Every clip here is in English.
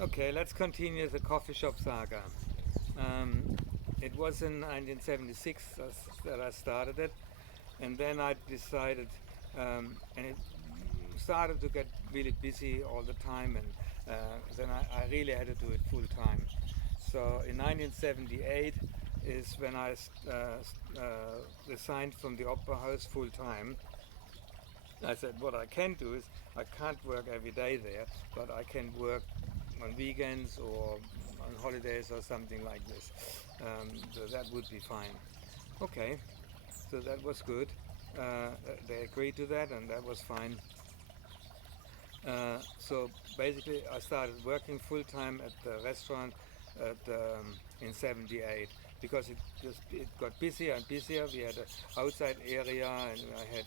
Okay, let's continue the coffee shop saga. Um, it was in 1976 that I started it, and then I decided, and it started to get really busy all the time, and then I really had to do it full time. So in 1978 is when I resigned from the opera house full time. I said, what I can do is I can't work every day there, but I can work on weekends or on holidays or something like this. So that would be fine. Okay, so that was good. They agreed to that, and that was fine. So basically, I started working full time at the restaurant in '78 because it got busier and busier. We had an outside area, and I had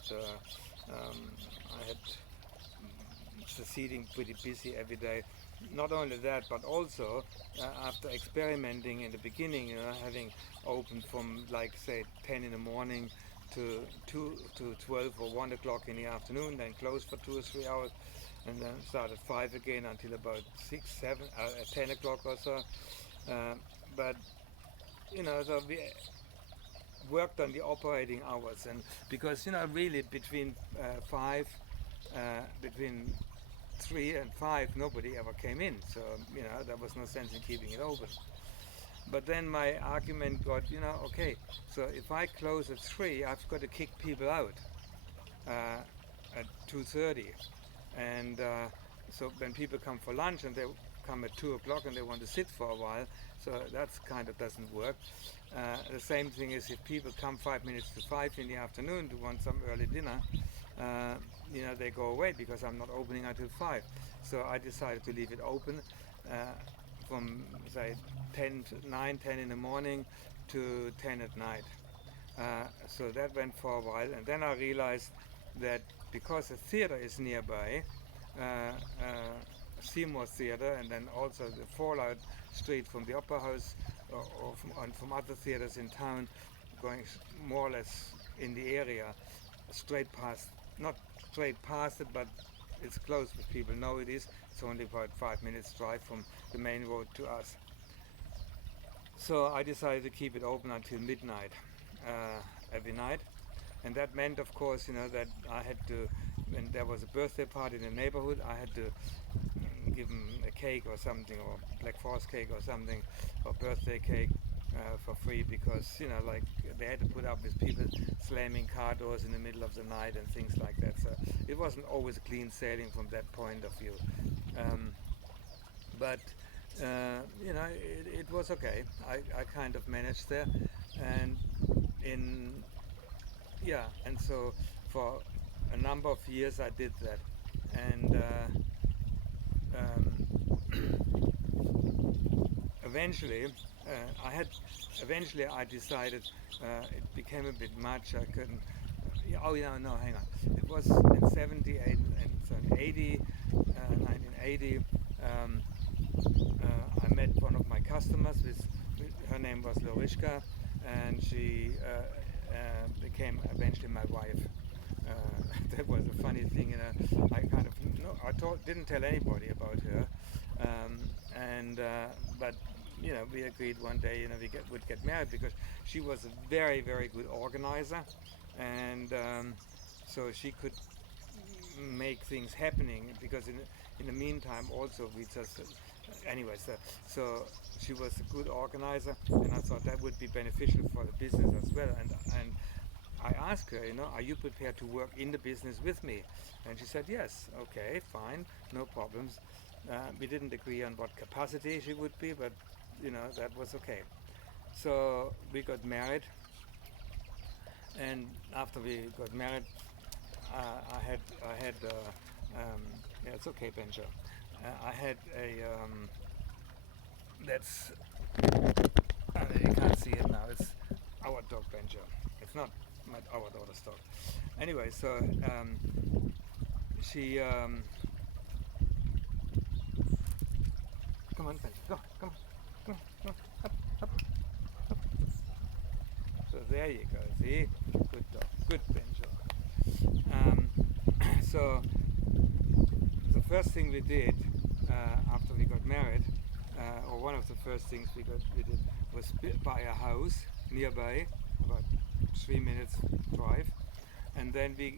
the seating pretty busy every day. Not only that, but also after experimenting in the beginning, having open from like say 10 in the morning to 2 to 12 or 1 o'clock in the afternoon, then closed for 2 or 3 hours, and then start at 5 again until about 6, 7, 10 o'clock or so. Uh, but so we worked on the operating hours, and because really between 3 and 5 nobody ever came in, so there was no sense in keeping it open. But then my argument got, okay, so if I close at 3, I've got to kick people out uh, at 2:30, and so when people come for lunch and they come at 2 o'clock and they want to sit for a while, so that's kind of doesn't work. The same thing is if people come 5 minutes to 5 in the afternoon to want some early dinner, uh, they go away because I'm not opening until 5. So I decided to leave it open uh, from say 10 to 9, 10 in the morning to 10 at night. So that went for a while, and then I realized that because the theater is nearby, uh, Seymour Theater, and then also the Fallout Street from the Opera House, from other theaters in town, going more or less in the area, straight past, not straight past it, but it's close, but people know it is. It's only about 5 minutes drive from the main road to us. So I decided to keep it open until midnight every night, and that meant, of course, that I had to, when there was a birthday party in the neighborhood, I had to give them a cake or something, or Black Forest cake or something, or birthday cake for free, because like they had to put up with people slamming car doors in the middle of the night and things like that. So it wasn't always clean sailing from that point of view. Um, but it was okay. I kind of managed there, and in yeah, and so for a number of years I did that, and eventually I had eventually I decided it became a bit much. I couldn't. Oh yeah, no, hang on. It was in '78 and so in 1980. Um, I met one of my customers. Her name was Lorishka, and she became eventually my wife. That was a funny thing, I kind of didn't tell anybody about her, and but we agreed one day would get married because she was a very very good organizer, and so she could make things happening because in the meantime also we just anyway so she was a good organizer, and I thought that would be beneficial for the business as well, and I asked her, are you prepared to work in the business with me? And she said yes. Okay, fine, no problems. We didn't agree on what capacity she would be, but that was okay. So we got married, and after we got married, I had yeah, it's okay, Benja. I had a that's you can't see it now. It's our dog Benja. It's not our daughter's dog. Anyway, so she come on, Benja, go, come on, come on, come on, up, up, up. So there you go. See, good dog, good Benja. So the first thing we did after we got married, or one of the first things we did was buy a house nearby, about 3 minutes drive, and then we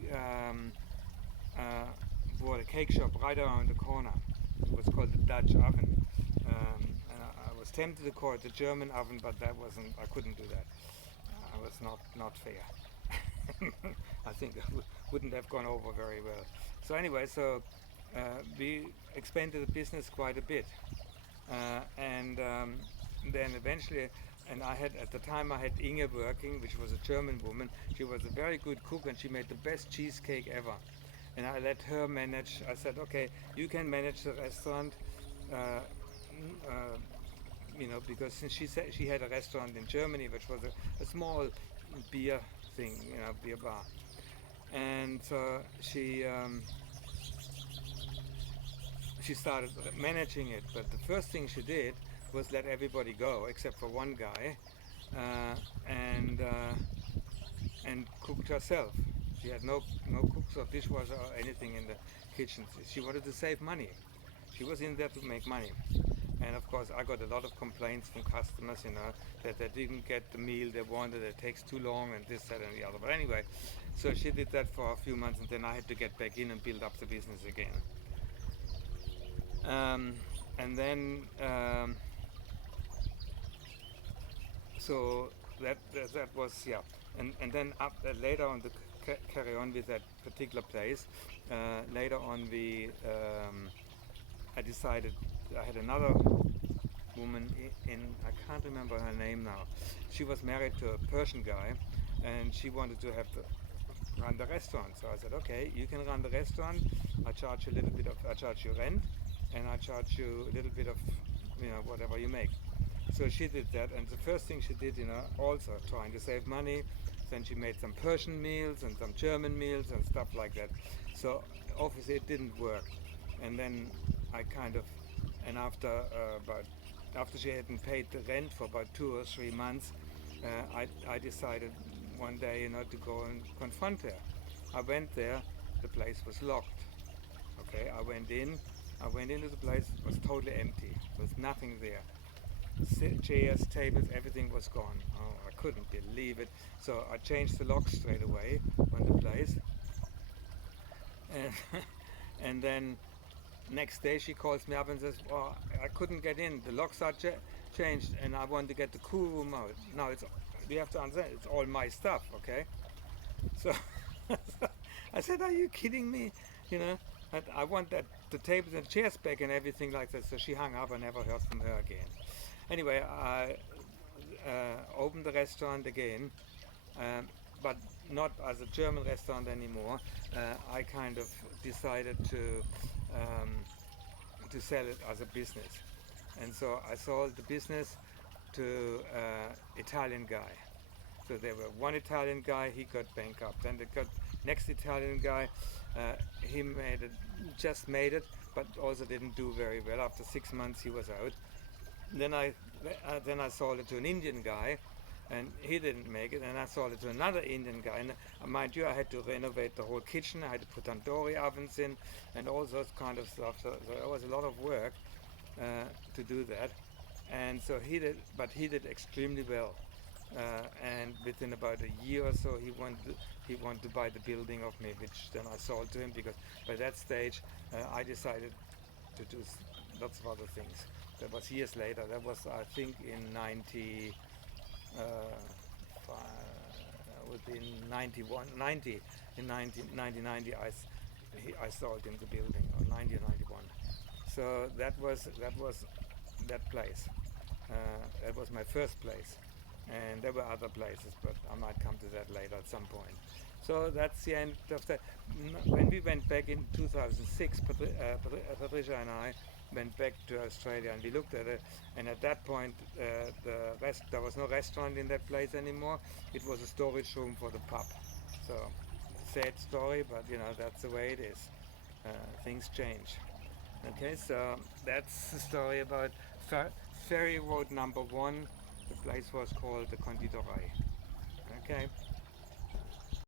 bought a cake shop right around the corner. It was called the Dutch Oven. And I was tempted to call it the German oven, but that wasn't. I couldn't do that. I was not fair. I think it wouldn't have gone over very well. So anyway, we expanded the business quite a bit, and then eventually, and I had at the time I had Inge working, which was a German woman. She was a very good cook, and she made the best cheesecake ever. And I let her manage. I said, okay, you can manage the restaurant. Because since she said she had a restaurant in Germany, which was a small beer thing, beer bar, and so she started managing it. But the first thing she did was let everybody go except for one guy, and cooked herself. She had no cooks or dishwasher or anything in the kitchen. She wanted to save money. She was in there to make money. And of course, I got a lot of complaints from customers, that they didn't get the meal they wanted, it takes too long, and this, that, and the other. But anyway, so she did that for a few months, and then I had to get back in and build up the business again. And then, so that was, yeah. And then later on, to carry on with that particular place, later on I decided, I had another woman in, I can't remember her name now. She was married to a Persian guy, and she wanted to run the restaurant. So I said, okay, you can run the restaurant. I charge you rent, and I charge you a little bit of, whatever you make. So she did that, and the first thing she did, also trying to save money. Then she made some Persian meals and some German meals and stuff like that. So obviously it didn't work. And then I and after she hadn't paid the rent for about 2 or 3 months, I decided one day, to go and confront her. I went there, the place was locked. Okay, I went into the place, it was totally empty. There was nothing there. Chairs, tables, everything was gone. Oh, I couldn't believe it. So I changed the lock straight away on the place. And then next day she calls me up and says, well, I couldn't get in. The locks are changed, and I want to get the cool room out. Now you have to understand, it's all my stuff, okay? So I said, are you kidding me? I want the tables and chairs back and everything like that. So she hung up. I never heard from her again. Anyway, I opened the restaurant again, but not as a German restaurant anymore. I kind of decided to sell it as a business, and so I sold the business to Italian guy. So there were one Italian guy, he got bankrupt. Then the next Italian guy, he just made it, but also didn't do very well. After 6 months, he was out. Then I sold it to an Indian guy, and he didn't make it. And I sold it to another Indian guy. And mind you, I had to renovate the whole kitchen. I had to put tandoori ovens in, and all those kind of stuff. So there was a lot of work to do that. And so he did extremely well. And within about a year or so, he wanted to buy the building of me, which then I sold to him, because by that stage I decided to do lots of other things. That was years later. That was, I think, in 1990. In 1990, I sold him the building, or 90 or 91. So that was that place. That was my first place. And there were other places, but I might come to that later at some point. So that's the end of that. When we went back in 2006, Patricia and I went back to Australia, and we looked at it, and at that point there was no restaurant in that place anymore. It was a storage room for the pub. So sad story, but that's the way it is. Things change. Okay, so that's the story about Ferry Road number 1. The place was called the Konditorei. Okay.